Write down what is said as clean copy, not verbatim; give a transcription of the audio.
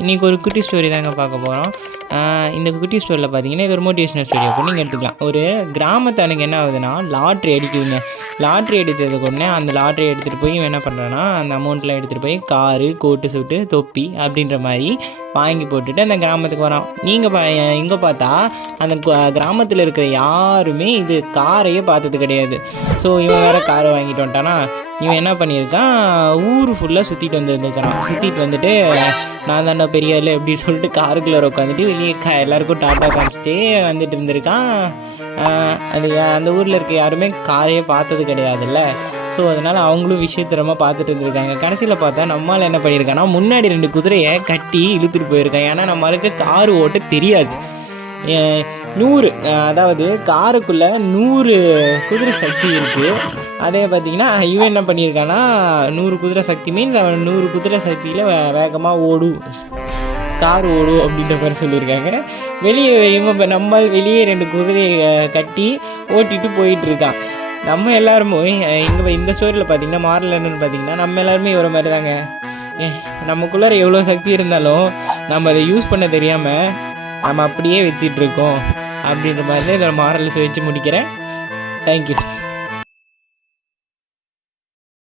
இன்றைக்கி ஒரு குட்டி ஸ்டோரி தாங்க பார்க்க போகிறோம். இந்த குட்டி ஸ்டோரியில் பார்த்தீங்கன்னா இது ஒரு மோட்டிவேஷனல் ஸ்டோரி அப்படின்னு நீங்கள் எடுத்துக்கலாம். ஒரு கிராமத்தானுக்கு என்ன ஆகுதுன்னா லாட்ரி அடிக்குதுங்க. லாட்ரி அடித்ததுக்கு உடனே அந்த லாட்ரி எடுத்துகிட்டு போய் இவன் என்ன பண்ணுறான்னா அந்த அமௌண்ட்லாம் எடுத்துகிட்டு போய் காரு, கோட்டு சூட்டு, தொப்பி அப்படின்ற மாதிரி வாங்கி போட்டுட்டு அந்த கிராமத்துக்கு வரான். நீங்கள் இங்கே பார்த்தா அந்த கிராமத்தில் இருக்கிற யாருமே இது காரையே பார்த்தது கிடையாது. ஸோ இவன் வேறு காரை வாங்கிட்டு வந்துட்டானா, இவன் என்ன பண்ணியிருக்கான், ஊர் ஃபுல்லாக சுற்றிட்டு வந்துருந்துருக்கிறான். சுற்றிட்டு வந்துட்டு நான் தாண்டா பெரிய ஆள் அப்படின்னு சொல்லிட்டு காருக்குள்ளே உட்காந்துட்டு வெளியே எல்லாருக்கும் டாட்டா காமிச்சிட்டே வந்துட்டு இருந்திருக்கான். அது அந்த ஊரில் இருக்க யாருமே காரையே பார்த்தது கிடையாதுல்ல. ஸோ அதனால் அவங்களும் விஷயத்தரமாக பார்த்துட்டு இருந்திருக்காங்க. கடைசியில் பார்த்தா நம்மளால் என்ன பண்ணியிருக்கான்னா முன்னாடி 2 குதிரையை கட்டி இழுத்துட்டு போயிருக்கான். ஏன்னா நம்மளுக்கு காரு ஓட்ட தெரியாது. 100 அதாவது காருக்குள்ளே 100 குதிரை சக்தி இருக்குது. அதே பார்த்திங்கன்னா இவன் என்ன பண்ணியிருக்கான்னா 100 குதிரை சக்தி மீன்ஸ் அவன் 100 குதிரை சக்தியில் வேகமாக ஓடும், கார் ஓடும் அப்படின்ற மாதிரி சொல்லியிருக்காங்க. வெளியே இவன் நம்ம வெளியே 2 குதிரையை கட்டி ஓட்டிகிட்டு போயிட்டுருக்கான். நம்ம எல்லாருமே இங்கே இந்த ஸ்டோரியில் பார்த்திங்கன்னா மாரல் என்னன்னு பார்த்திங்கன்னா நம்ம எல்லாருமே இவர மாதிரி தாங்க. நமக்குள்ளார எவ்வளோ சக்தி இருந்தாலும் நம்ம அதை யூஸ் பண்ண தெரியாமல் நம்ம அப்படியே வச்சிட்ருக்கோம் அப்படின்ற மாதிரி தான் இதை மாரல் வச்சு முடிக்கிறேன். தேங்க்யூ.